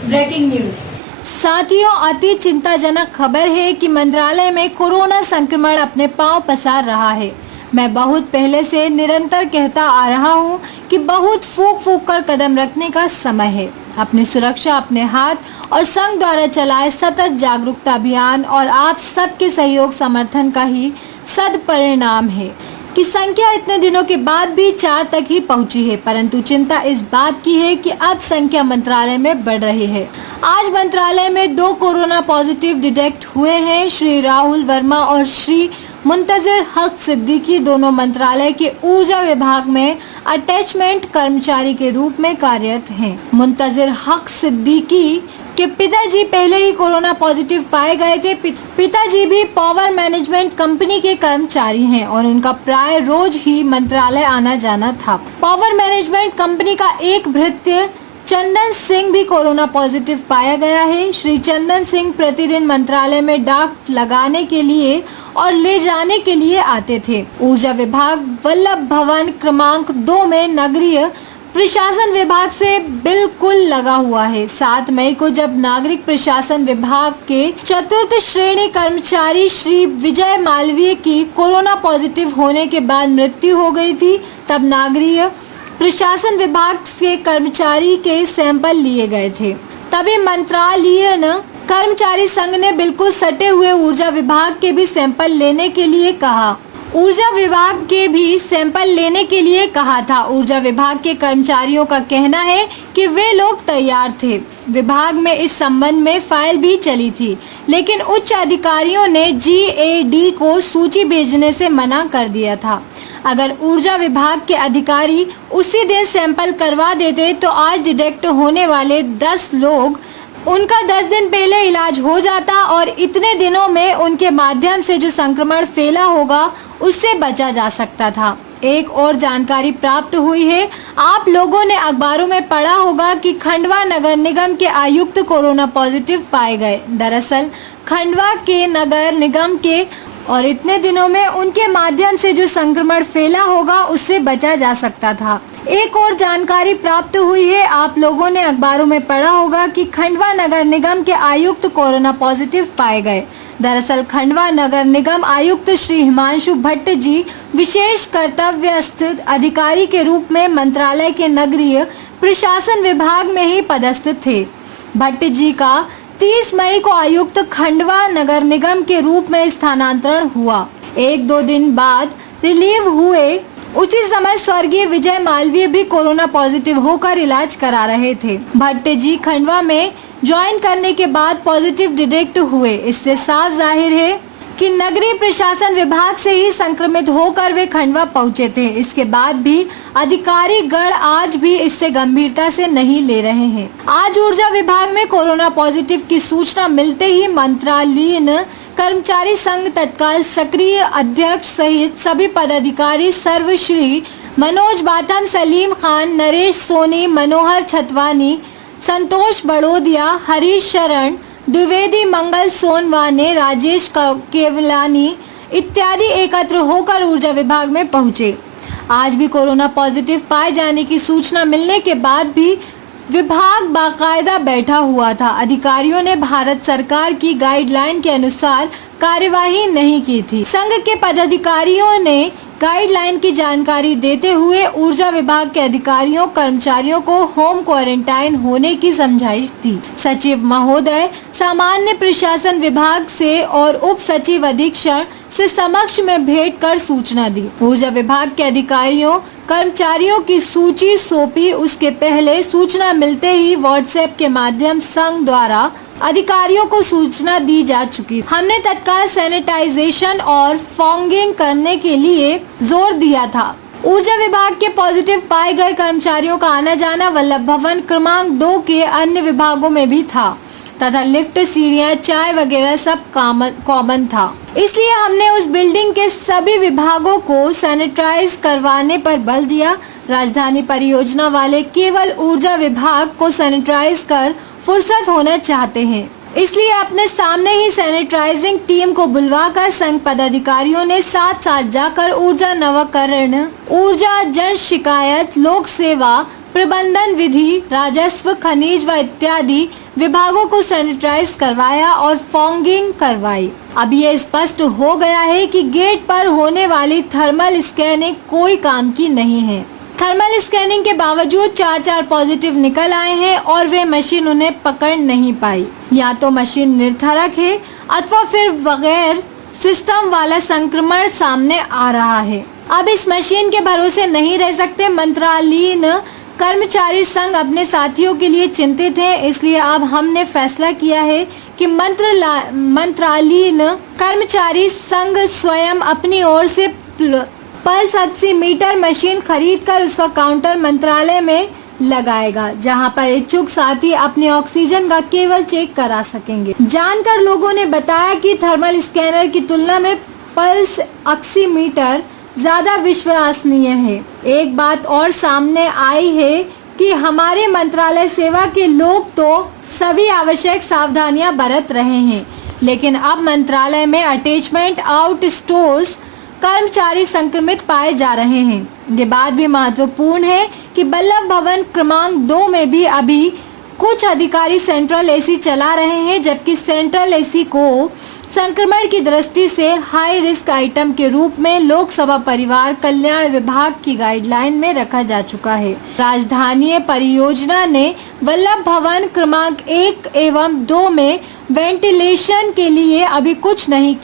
Breaking news. साथियों, अति चिंताजनक खबर है कि मंत्रालय में कोरोना संक्रमण अपने पांव पसार रहा है। मैं बहुत पहले से निरंतर कहता आ रहा हूं कि बहुत फूंक कर कदम रखने का समय है। अपनी सुरक्षा अपने हाथ और संघ द्वारा चलाए सतत जागरूकता अभियान और आप सबके सहयोग समर्थन का ही सदपरिणाम है कि संख्या इतने दिनों के बाद भी 4 तक ही पहुंची है। परंतु चिंता इस बात की है कि अब संख्या मंत्रालय में बढ़ रही है। आज मंत्रालय में 2 कोरोना पॉजिटिव डिटेक्ट हुए हैं। श्री राहुल वर्मा और श्री मुंतजिर हक सिद्दीकी दोनों मंत्रालय के ऊर्जा विभाग में अटैचमेंट कर्मचारी के रूप में कार्यरत हैं। मुंतजिर हक सिद्दीकी के पिताजी पहले ही कोरोना पॉजिटिव पाए गए थे। पिताजी भी पावर मैनेजमेंट कंपनी के कर्मचारी हैं और उनका प्राय रोज ही मंत्रालय आना जाना था। पावर मैनेजमेंट कंपनी का एक भृत्य चंदन सिंह भी कोरोना पॉजिटिव पाया गया है। श्री चंदन सिंह प्रतिदिन मंत्रालय में डाक लगाने के लिए और ले जाने के लिए आते थे। ऊर्जा विभाग वल्लभ भवन क्रमांक 2 में नगरीय प्रशासन विभाग से बिल्कुल लगा हुआ है। 7 मई को जब नागरिक प्रशासन विभाग के 4th श्रेणी कर्मचारी श्री विजय मालवीय की कोरोना पॉजिटिव होने के बाद मृत्यु हो गई थी, तब नागरिक प्रशासन विभाग के कर्मचारी के सैंपल लिए गए थे। तभी मंत्रालयीय कर्मचारी संघ ने बिल्कुल सटे हुए ऊर्जा विभाग के भी सैंपल लेने के लिए कहा। ऊर्जा विभाग के भी सैंपल लेने के लिए कहा था। ऊर्जा विभाग के कर्मचारियों का कहना है कि वे लोग तैयार थे। विभाग में इस संबंध में फाइल भी चली थी, लेकिन उच्च अधिकारियों ने GAD को सूची भेजने से मना कर दिया था। अगर ऊर्जा विभाग के अधिकारी उसी दिन सैंपल करवा देते तो आज डिटेक्ट होने वाले 10 लोग उनका 10 दिन पहले इलाज हो जाता और इतने दिनों में उनके माध्यम से जो संक्रमण फैला होगा उससे बचा जा सकता था। एक और जानकारी प्राप्त हुई है। आप लोगों ने अखबारों में पढ़ा होगा कि खंडवा नगर निगम के आयुक्त कोरोना पॉजिटिव पाए गए। दरअसल खंडवा के नगर निगम के और इतने दिनों में उनके माध्यम से जो संक्रमण फैला होगा उससे बचा जा सकता था। एक और जानकारी प्राप्त हुई है। आप लोगों ने अखबारों में पढ़ा होगा कि खंडवा नगर निगम के आयुक्त कोरोना पॉजिटिव पाए गए। दरअसल खंडवा नगर निगम आयुक्त श्री हिमांशु भट्ट जी विशेष कर्तव्यस्थ अधिकारी के रूप में मंत्रालय के नगरीय प्रशासन विभाग में ही पदस्थित थे। भट्ट जी का 30 मई को आयुक्त खंडवा नगर निगम के रूप में स्थानांतरण हुआ। 1-2 दिन बाद रिलीव हुए। उसी समय स्वर्गीय विजय मालवीय भी कोरोना पॉजिटिव होकर इलाज करा रहे थे। भट्ट जी खंडवा में ज्वाइन करने के बाद पॉजिटिव डिटेक्ट हुए। इससे साफ जाहिर है कि नगरीय प्रशासन विभाग से ही संक्रमित होकर वे खंडवा पहुंचे थे। इसके बाद भी अधिकारी गण आज भी इससे गंभीरता से नहीं ले रहे हैं। आज ऊर्जा विभाग में कोरोना पॉजिटिव की सूचना मिलते ही मंत्रालयीन कर्मचारी संघ तत्काल सक्रिय अध्यक्ष सहित सभी पदाधिकारी सर्वश्री मनोज बाथम, सलीम खान, नरेश सोनी, मनोहर छतवानी, संतोष बड़ोदिया, हरीश शरण द्विवेदी, मंगल सोनवाने, राजेश केवलानी इत्यादि एकत्र होकर ऊर्जा विभाग में पहुंचे। आज भी कोरोना पॉजिटिव पाए जाने की सूचना मिलने के बाद भी विभाग बाकायदा बैठा हुआ था। अधिकारियों ने भारत सरकार की गाइडलाइन के अनुसार कार्यवाही नहीं की थी। संघ के पदाधिकारियों ने गाइडलाइन की जानकारी देते हुए ऊर्जा विभाग के अधिकारियों कर्मचारियों को होम क्वारंटाइन होने की समझाइश दी। सचिव महोदय सामान्य प्रशासन विभाग से और उप सचिव अधीक्षण से समक्ष में भेंट कर सूचना दी। ऊर्जा विभाग के अधिकारियों कर्मचारियों की सूची सौंपी। उसके पहले सूचना मिलते ही व्हाट्सएप के माध्यम संघ द्वारा अधिकारियों को सूचना दी जा चुकी। हमने तत्काल सैनिटाइजेशन और फॉगिंग करने के लिए जोर दिया था। ऊर्जा विभाग के पॉजिटिव पाए गए कर्मचारियों का आना जाना वल्लभ भवन क्रमांक 2 के अन्य विभागों में भी था तथा लिफ्ट, सीढ़ियां, चाय वगैरह सब कॉमन था। इसलिए हमने उस बिल्डिंग के सभी विभागों को सैनिटाइज करवाने पर बल दिया। राजधानी परियोजना वाले केवल ऊर्जा विभाग को सैनिटाइज कर फुर्सत होना चाहते हैं। इसलिए अपने सामने ही सैनिटाइजिंग टीम को बुलवाकर संघ पदाधिकारियों ने साथ साथ जाकर ऊर्जा नवाकरण, ऊर्जा जन शिकायत, लोक सेवा, प्रबंधन विधि, राजस्व, खनिज व इत्यादि विभागों को सैनिटाइज करवाया और फॉगिंग करवाई। अब ये स्पष्ट हो गया है कि गेट पर होने वाली थर्मल स्कैनिंग कोई काम की नहीं है। थर्मल स्कैनिंग के बावजूद 4 पॉजिटिव निकल आए हैं और वे मशीन उन्हें पकड़ नहीं पाई। या तो मशीन निरर्थक है अथवा फिर बगैर सिस्टम वाला संक्रमण सामने आ रहा है। अब इस मशीन के भरोसे नहीं रह सकते। मंत्रालयीन कर्मचारी संघ अपने साथियों के लिए चिंतित है, इसलिए अब हमने फैसला किया है कि मंत्रालयीन कर्मचारी संघ स्वयं अपनी ओर से पल्स ऑक्सीमीटर मशीन खरीदकर उसका काउंटर मंत्रालय में लगाएगा, जहां पर इच्छुक साथी अपने ऑक्सीजन का केवल चेक करा सकेंगे। जानकर लोगों ने बताया कि थर्मल स्कैनर की तुलना में पल्स ऑक्सीमीटर ज्यादा विश्वसनीय है। एक बात और सामने आई है कि हमारे मंत्रालय सेवा के लोग तो सभी आवश्यक सावधानियां बरत रहे हैं, लेकिन अब मंत्रालय में अटैचमेंट आउट स्टोर्स कर्मचारी संक्रमित पाए जा रहे हैं। ये बात भी महत्वपूर्ण है कि बल्लभ भवन क्रमांक 2 में भी अभी कुछ अधिकारी सेंट्रल एसी चला रहे हैं, जबकि सेंट्रल एसी को संक्रमण की दृष्टि से हाई रिस्क आइटम के रूप में लोकसभा परिवार कल्याण विभाग की गाइडलाइन में रखा जा चुका है। राजधानी परियोजना ने बल्लभ भवन क्रमांक 1 एवं 2 में वेंटिलेशन के लिए अभी कुछ नहीं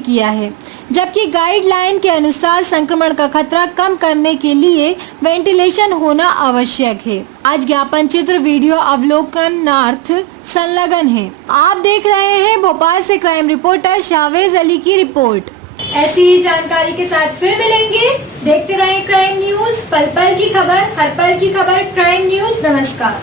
किया है जबकि गाइडलाइन के अनुसार संक्रमण का खतरा कम करने के लिए वेंटिलेशन होना आवश्यक है। आज ज्ञापन चित्र वीडियो अवलोकनार्थ संलग्न है। आप देख रहे हैं भोपाल से क्राइम रिपोर्टर शाहवेज अली की रिपोर्ट। ऐसी ही जानकारी के साथ फिर मिलेंगे। देखते रहें क्राइम न्यूज, पल पल की खबर, हर पल की खबर। क्राइम न्यूज, नमस्कार।